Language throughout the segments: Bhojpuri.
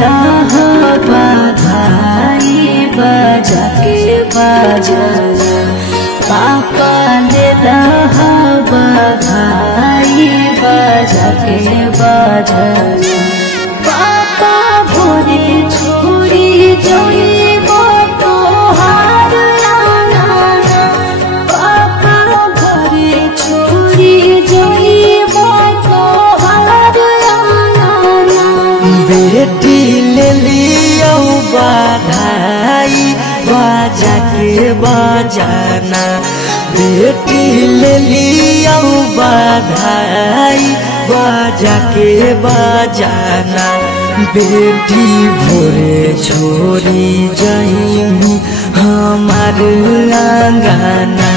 कैला बधाई बजा के बजना पापा देला बधाई बजा के बजना पापा भोरे छोड़ी जइब तोहार आंगना पापा भोरे छोड़ी जइब तोहार आंगना बेटी ले लियो बधाई बजा के बजाना बेटी ले लियो बधाई बजा के बजाना बेटी भोरे छोड़ी जाइमी हमार आंगना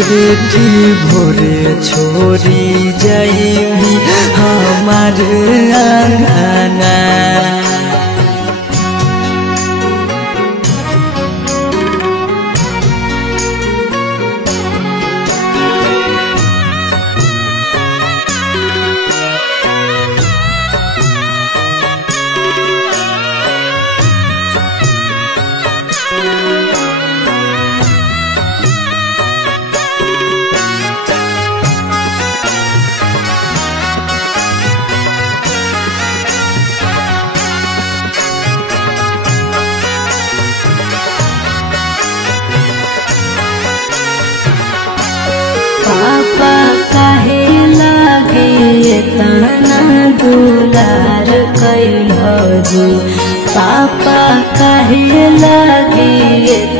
बेटी भोरे छोड़ी जाइमी हमार आंगना पापा काहे लागे तना दुलार कैलो जी पापा काहे लागे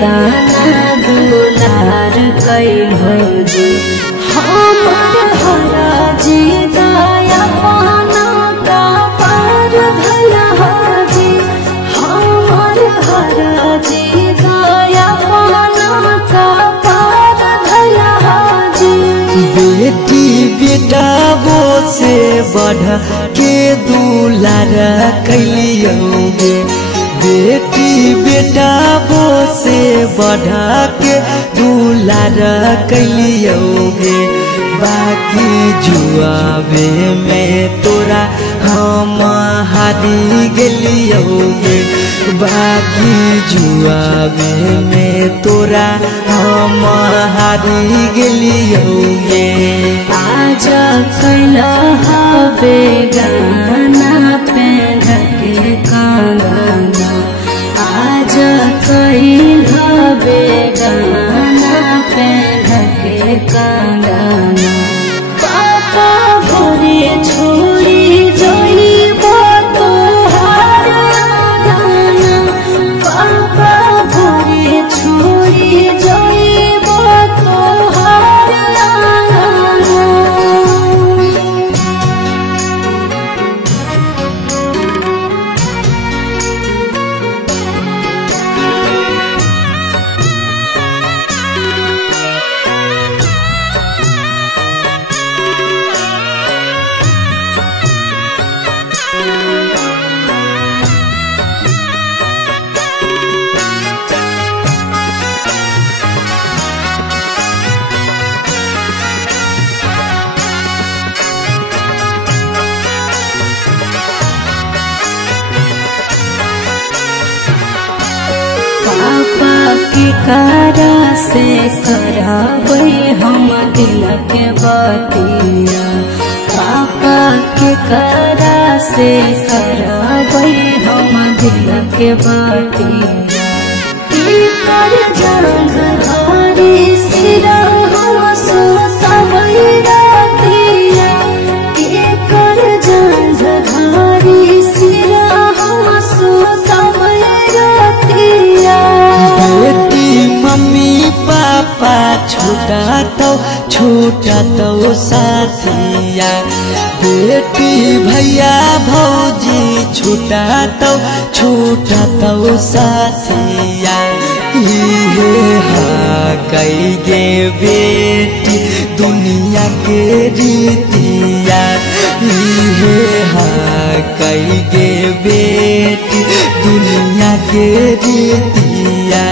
तना दुलार कैलो जी हमर हरा जी दया पाना का पार भला जी हमर हरा जी दया पाना का पार भला बेटी बेटा वो से बढ़ के दुलार कैलियोगे बेटी बेटा वो से बढ़ के दुलार कैलियोगे बाकी जुआबे में तोरा हम हारी गेलियोगे बाकी जुआबे में तोरा हम हारी गेलियोगे आज कैला हवे गाना पेन के कंगना आज कैला हवे गाना पेन के कंगना पापा भोरे छोड़ी जइब तोहार आंगना पापा भोरे छोड़ी जइब तोहार आंगना पापा की कारा से कराबै हम दिल के बतिया पापा की कारा से कराबै हम दिल के बतिया कर जंग हरी सिरा हम सोसबै रातिया कर जंग हरी सिरा हम सोसबै रातिया बेटी मम्मी पापा छूटा तो साथिया बेटी भैया भौजी छूटा तो साथिया ये कई गे बेटी दुनिया के रीतिया ये कई गे बेटी दुनिया के रीतिया।